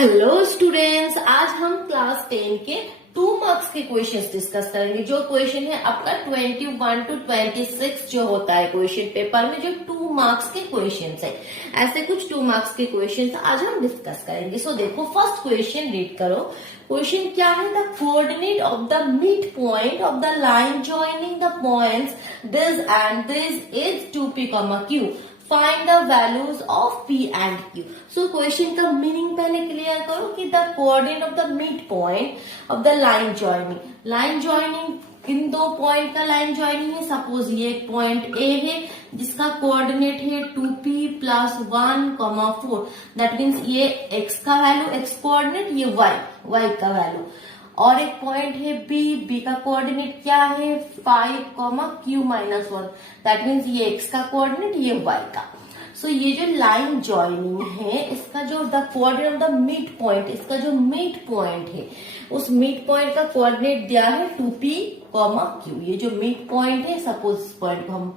Hello students, आज हम class 10 के 2 मार्क्स के क्वेश्चंस डिस्कस करेंगे। जो क्वेश्चन है आपका 21 to 26 जो होता है क्वेश्चन पेपर में, जो 2 मार्क्स के क्वेश्चंस है, ऐसे कुछ 2 मार्क्स के क्वेश्चंस आज हम डिस्कस करेंगे। सो देखो, फर्स्ट क्वेश्चन रीड करो। क्वेश्चन क्या है? The coordinate of the mid point of the line joining the points this and this is 2p, q. Find the values of P and Q. So question का meaning पहले clear करो कि the coordinate of the mid point of the line joining. Line joining किन 2 point का line joining है? Suppose ये एक point A है जिसका कोऑर्डिनेट है 2p + 1, 4। दैट मीन्स ये x का वैल्यू, x कोऑर्डिनेट, ये y का वैल्यू। और एक पॉइंट है बी का कोऑर्डिनेट क्या है? 5, q - 1। दैट मीन्स ये x का कोऑर्डिनेट, ये y का। सो ये जो लाइन जॉइनिंग है, इसका जो the coordinate of the mid point, इसका जो मिड पॉइंट है, उस मिड पॉइंट का कोऑर्डिनेट दिया है 2p, q। ये जो मिड पॉइंट है, सपोज इस पॉइंट को हम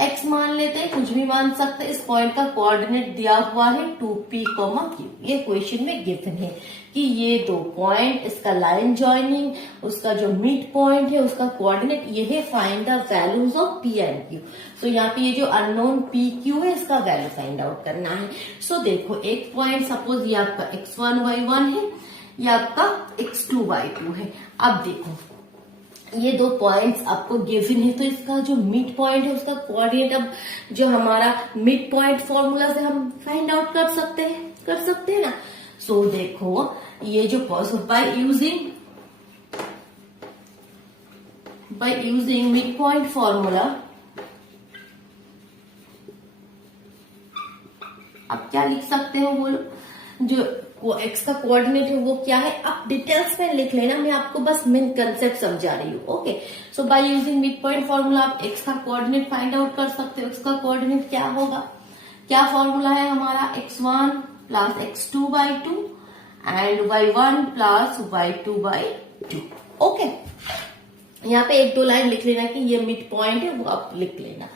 x मान लेते हैं, कुछ भी मान सकते हैं। इस पॉइंट का कोऑर्डिनेट दिया हुआ है 2p, q। ये क्वेश्चन में गिवन है कि ये 2 पॉइंट, इसका लाइन जॉइनिंग, उसका जो मिड पॉइंट है, उसका कोऑर्डिनेट ये है। Find the values of p and q। सो यहाँ पे ये जो अननोन p q है, इसका वैल्यू फाइंड आउट करना है। सो देखो, एक पॉइंट सपोज ये आपका x1 y1 है, ये आपका x2 y2 है। अब देखो, ये 2 पॉइंट्स आपको गिवन है, तो इसका जो मिड पॉइंट है, उसका कोऑर्डिनेट अब जो हमारा मिड पॉइंट फॉर्मूला से हम फाइंड आउट कर सकते हैं ना। सो देखो, ये जो by using mid point formula, आप क्या लिख सकते हो बोलो? जो x का कोऑर्डिनेट है वो क्या है? आप डिटेल्स में लिख लेना, मैं आपको बस मेन कंसेप्ट समझा रही हूँ। Okay, so by using mid point formula आप x का कोऑर्डिनेट फाइंड आउट कर सकते हो। x का कोऑर्डिनेट क्या होगा? क्या फॉर्मूला है हमारा? x1 + x2 by 2 and y1 + y2 by 2। Okay, यहाँ पे 1-2 लाइन लिख लेना कि ये मिड पॉइंट है, वो आप लिख लेना।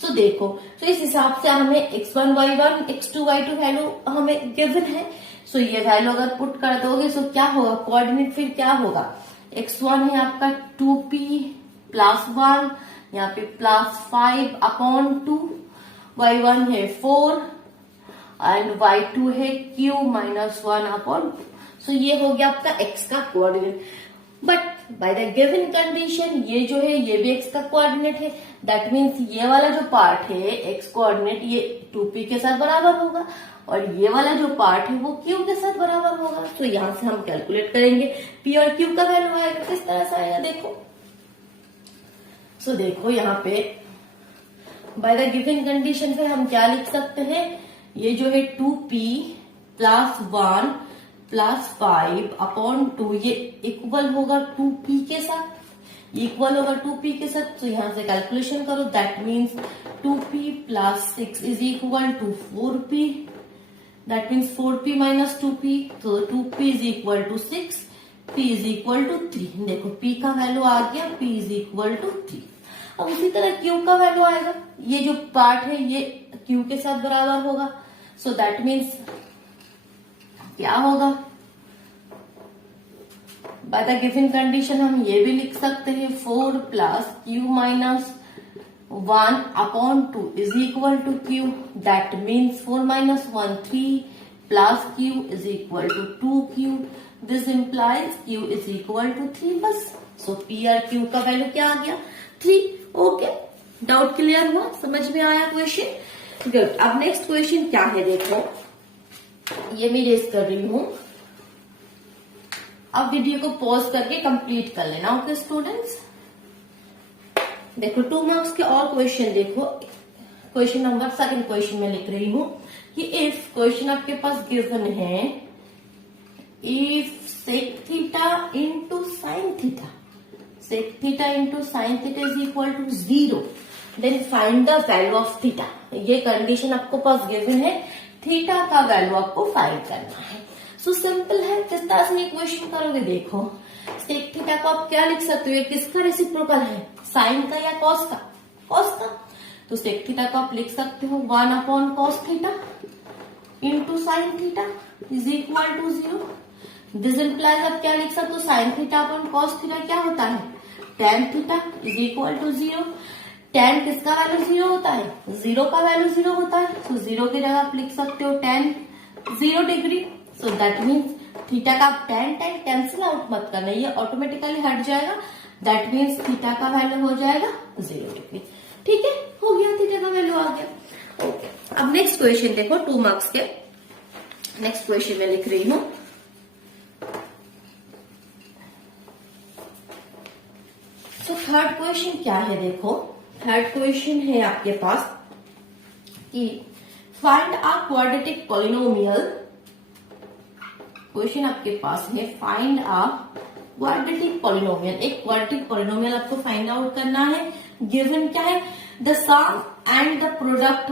सो देखो, तो इस हिसाब से हमें x1 y1 x2 y2 value हमें गिवन है। सो ये वैल्यू अगर पुट कर दोगे तो क्या होगा? कोऑर्डिनेट फिर क्या होगा? x1 है आपका 2p + 1, यहाँ पे +5/2, y1 है 4 एंड y2 है q - 1/2। सो ये हो गया आपका x का coordinate. But by the given condition, ये जो है ये भी x का कोऑर्डिनेट है। दैट मीन्स ये वाला जो पार्ट है x कोऑर्डिनेट, ये 2p के साथ बराबर होगा, और ये वाला जो पार्ट है वो q के साथ बराबर होगा। तो यहां से हम कैलकुलेट करेंगे p और q का वैल्यू आएगा। किस तरह से आएगा देखो। सो देखो, यहाँ पे बाय द गिवन कंडीशन फिर हम क्या लिख सकते हैं? ये जो है 2p + 1 + 5/2, ये इक्वल होगा 2p के साथ, इक्वल होगा 2p के साथ। तो यहां से कैलकुलेशन करो। That means 2p + 6 = 4p। That means 4p - 2p, तो 2p = 6, p = 3। देखो, p का वैल्यू आ गया, p = 3। अब उसी तरह q का वैल्यू आएगा। ये जो पार्ट है ये q के साथ बराबर होगा। सो दैट मीन्स क्या होगा? बाय द गिवन कंडीशन हम ये भी लिख सकते हैं 4 + q - 1/2 = q। That means 4 - 1 3 + q = 2q। This implies q = 3 बस। सो p और q का वैल्यू क्या आ गया? 3। ओके, डाउट क्लियर हुआ? समझ में आया क्वेश्चन? गुड। अब नेक्स्ट क्वेश्चन क्या है देखो, ये मैं रेस कर रही हूं। अब वीडियो को पॉज करके कंप्लीट कर लेना। ओके स्टूडेंट्स, देखो 2 मार्क्स के और क्वेश्चन देखो। क्वेश्चन नंबर 2 क्वेश्चन में लिख रही हूं कि इफ क्वेश्चन आपके पास गिवन है, if sec θ into sin θ, sec θ into sin θ is = 0, then find the value of θ। ये कंडीशन आपको पास गिवन है, थीटा का वैल्यू आपको फाइंड करना है। सो सिंपल है। किस तरह से इक्वेशन करोगे? देखो, सेक थीटा को आप क्या लिख सकते हो? ये किसका रेसिप्रोकल है? साइन का या कॉस का? कॉस का। तो सेक थीटा को आप लिख सकते हो 1/cos θ। Into sine theta is equal to 0। This implies आप क्या लिख सकते हो, sine theta upon cos theta क्या होता है, tan theta is equal to 0। Tan किसका वैल्यू 0 होता है, 0 का वैल्यू 0 होता है। सो 0 की जगह आप लिख सकते हो ten 0 degree. So that means theta का टेन कैंसिल आउट मत करना, ये ऑटोमेटिकली हट जाएगा। दैट मीन्स थीटा का वैल्यू हो जाएगा 0 डिग्री। ठीक है, हो गया, थीटा का वैल्यू आ गया। ओके, अब नेक्स्ट क्वेश्चन देखो, 2 मार्क्स के नेक्स्ट क्वेश्चन में लिख रही हूं। तो थर्ड क्वेश्चन क्या है, देखो थर्ड क्वेश्चन है आपके पास कि find a quadratic polynomial. Question आपके पास है फाइंड अ क्वाड्रेटिक पॉलिनोमियल। एक क्वाड्रेटिक पॉलिनोमियल आपको फाइंड आउट करना है। गिवन क्या है, the sum and the product.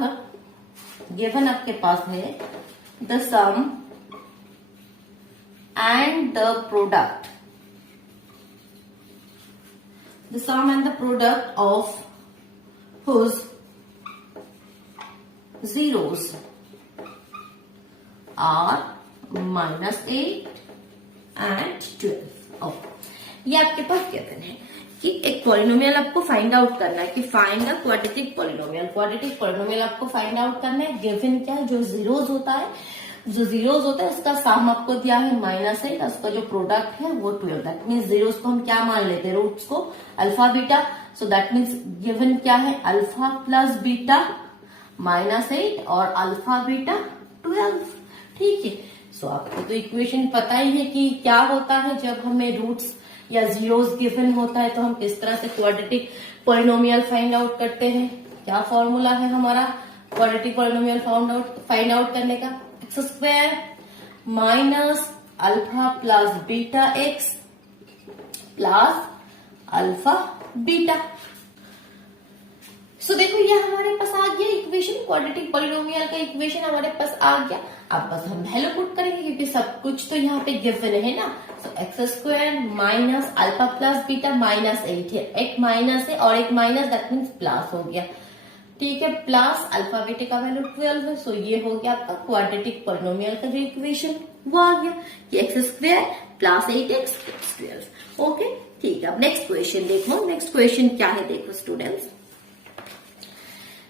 Given आपके पास है the sum and the product, the sum and the product of whose zeros are -8 and 12। ये आपके पास गिवन है कि एक पॉलिनोमियल आपको फाइंड आउट करना है कि find a quadratic polynomial. Quadratic polynomial आपको फाइंड आउट करना है। गिवन क्या है, जो जीरोस होता है, जो जीरोस होता है उसका सम आपको दिया है -8, उसका जो प्रोडक्ट है वो 12। दैट मीन्स जीरोस को हम क्या मान लेते हैं, रूट्स को alpha beta. So that means given क्या है, अल्फा प्लस बीटा -8 और अल्फा बीटा 12। ठीक है, सो आपको तो इक्वेशन पता ही है कि क्या होता है जब हमें रूट्स या जीरोस गिवन होता है तो हम किस तरह से क्वाड्रेटिक पॉलिनोमियल फाइंड आउट करते हैं। क्या फॉर्मूला है हमारा क्वाड्रेटिक पॉलिनोमियल फाइंड आउट करने का, x square minus alpha plus beta x plus alpha beta. So देखो ये हमारे पास आ गया इक्वेशन, क्वाड्रेटिक पॉलिनोमियल का इक्वेशन हमारे पास आ गया। अब बस हम वैल्यू पुट करेंगे क्योंकि सब कुछ तो यहाँ पे गिवन है ना। So x square minus alpha plus beta -8 है, एक माइनस है और एक माइनस, दैट मीन्स प्लस हो गया। ठीक है, प्लस अल्फा बीटा का वैल्यू 12 है। सो ये हो गया आपका क्वाड्रेटिक पॉलिनोमियल का जो इक्वेशन वो आ गया कि x square plus 8x plus 12। Okay, ठीक है। अब नेक्स्ट क्वेश्चन देखो, नेक्स्ट क्वेश्चन क्या है, देखो स्टूडेंट्स,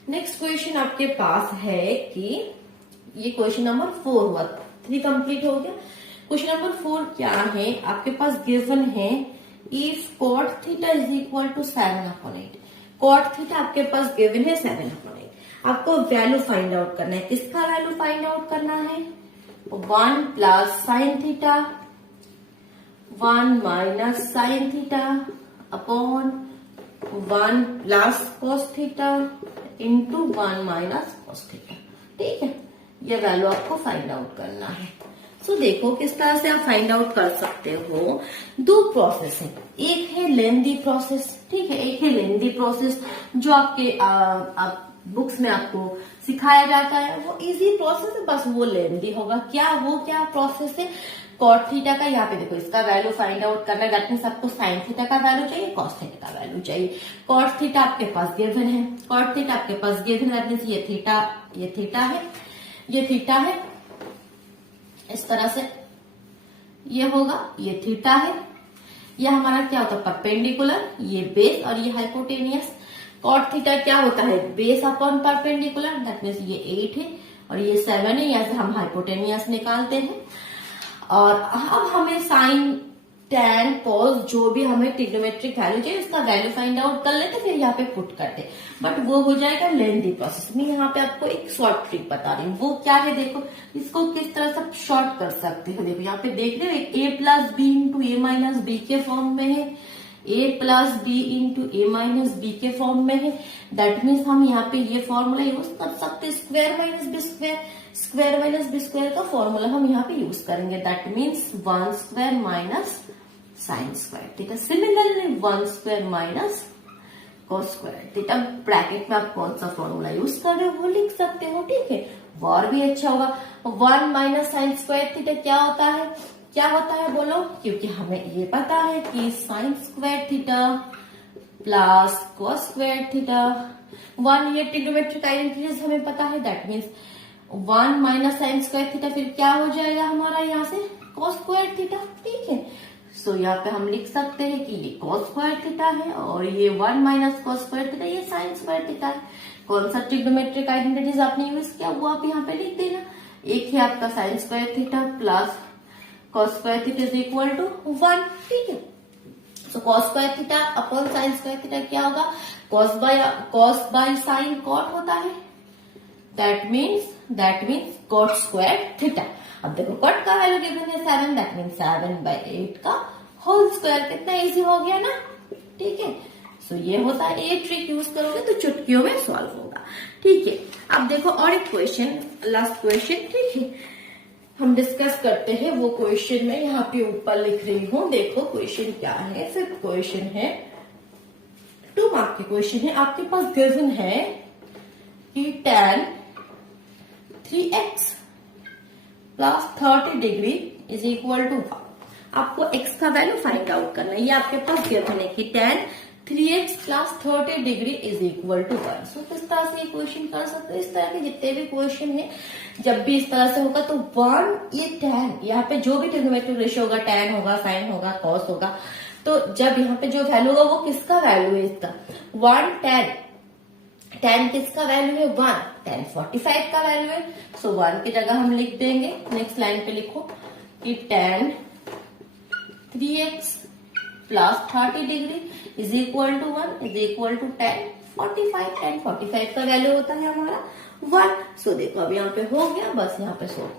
नेक्स्ट क्वेश्चन आपके पास है कि ये क्वेश्चन नंबर 4 हुआ, 3 कंप्लीट हो गया। क्वेश्चन नंबर 4 क्या है, आपके पास गिवन है if cot theta is equal to 7/8। Cot theta आपके पास गिवन है 7/8। आपको वैल्यू फाइंड आउट करना है। किसका वैल्यू फाइंड आउट करना है, 1 plus sine theta 1 minus sign theta upon 1 plus cos theta into 1 minus cos theta. ठीक है, ये वैल्यू आपको फाइंड आउट करना है। सो देखो किस तरह से आप फाइंड आउट कर सकते हो। 2 प्रोसेस है, एक है लेंदी प्रोसेस, ठीक है, एक है लेंदी प्रोसेस जो आपके बुक्स में आपको सिखाया जाता है, वो इजी प्रोसेस है, बस वो लेंदी होगा। क्या प्रोसेस है, कॉट थीटा का, यहाँ पे देखो इसका वैल्यू फाइंड आउट करना है। दैट मीन्स आपको साइन थीटा का वैल्यू चाहिए, कॉस थीटा का वैल्यू चाहिए। कॉट थीटा आपके पास गिवन है, कॉट थीटा आपके पास गिवन है, दैट मीन्स ये थीटा है, ये थीटा है, इस तरह से ये होगा, ये थीटा है, ये हमारा क्या होता है परपेंडिकुलर, ये बेस और ये हाइपोटेनियस। कॉट थीटा क्या होता है, base upon perpendicular, that means ये 8 है और ये 7 है, यहाँ से हम हाइपोटेनियस निकालते हैं। और अब हमें साइन टैन कॉस जो भी हमें ट्रिग्नोमेट्रिक वैल्यू चाहिए उसका वैल्यू फाइंड आउट कर लेते, फिर यहाँ पे पुट करते, बट वो हो जाएगा लेंथी प्रोसेस। मैं यहाँ पे आपको एक शॉर्ट ट्रिक बता रही हूँ, वो क्या है, देखो इसको किस तरह से शॉर्ट कर सकते हो। देखो यहाँ पे देख रहे हो, a plus B into A minus B के फॉर्म में है, a plus B into A minus B के फॉर्म में है। दैट मीन्स हम यहाँ पे ये फॉर्मूला यूज कर सकते हैं, square minus B square, square minus B square का फॉर्मूला हम यहाँ पे यूज करेंगे। That means 1 square minus sine square, ठीक है। Similarly 1 square minus cos square, ठीक है। ब्रैकेट में आप कौन सा फॉर्मूला यूज कर रहे हो वो लिख सकते हो, ठीक है, वो और भी अच्छा होगा। 1 माइनस साइन स्क्वायर थीटा क्या होता है बोलो, क्योंकि हमें ये पता है कि sign square theta plus cos square theta 1, ये ट्रिग्नोमेट्रिक आइडेंटिटीज हमें पता है। That means 1 minus sine square theta, फिर क्या हो जाएगा हमारा यहाँ से कॉस स्क्वायर थीटा। ठीक है, सो यहाँ पे हम लिख सकते हैं कि ये कॉस स्क्वायर थीटा है और ये 1 माइनस कॉस स्क्वायर थीटा ये साइन स्क्वायर थीटा है। कौन सा ट्रिग्नोमेट्रिक आइडेंटिटीज आपने यूज किया वो आप यहाँ पे लिख देना। एक है आपका sine square theta plus cos square theta is equal to 1। ठीक है, so cos square theta upon sine square theta क्या होगा, कॉस बाय साइन कॉट होता है, that means cot square theta. अब देखो कॉट का वैल्यू गिवन है 7, दैट मीन्स 7/8 का होल स्क्वायर। कितना इजी हो गया ना। ठीक है, सो ये होता है, ये ट्रिक यूज करोगे तो चुटकियों में सॉल्व होगा। ठीक है, अब देखो और एक क्वेश्चन, लास्ट क्वेश्चन। ठीक है, हम डिस्कस करते हैं वो क्वेश्चन में यहाँ पे ऊपर लिख रही हूँ। देखो क्वेश्चन क्या है, फिफ्थ क्वेश्चन है, 2 मार्क के क्वेश्चन है। आपके पास गिवन है कि tan 3x plus 30 degree is equal to 1। आपको x का वैल्यू फाइंड आउट करना है। ये आपके पास गिवन है कि tan 3x plus 30 degree is equal to 1। सो किस तरह से ये क्वेश्चन कर सकते हैं, इस तरह के जितने भी क्वेश्चन है जब भी इस तरह से होगा तो 1 ये tan, यहाँ पे जो भी ट्रिग्नोमेट्रिक रेशियो होगा, tan होगा, साइन होगा, कॉस होगा, तो जब यहाँ पे जो वैल्यू होगा वो किसका वैल्यू है, इसका 1 tan किसका वैल्यू है 1, tan 45 का वैल्यू है। सो 1 की जगह हम लिख देंगे, नेक्स्ट लाइन पे लिखो कि tan 3x plus 30 degree is equal to 1 is equal to tan 45। tan 45 का वैल्यू होता है हमारा 1। सो देखो अब यहाँ पे हो गया, बस यहाँ पे सो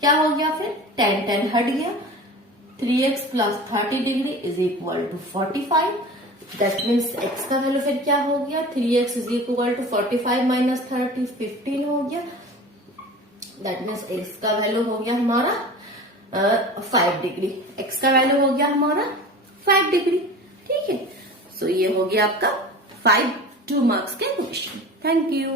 क्या हो गया, फिर tan हट गया, 3x plus 30 degree is equal to 45। That means x का वैल्यू फिर क्या हो गया, 3x is equal to 45 minus 30 15 हो गया। दैट मीन्स x का वैल्यू हो गया हमारा 5 डिग्री। x का वैल्यू हो गया हमारा 5 डिग्री। ठीक है, सो ये हो गया आपका 2 मार्क्स के क्वेश्चन। Thank you.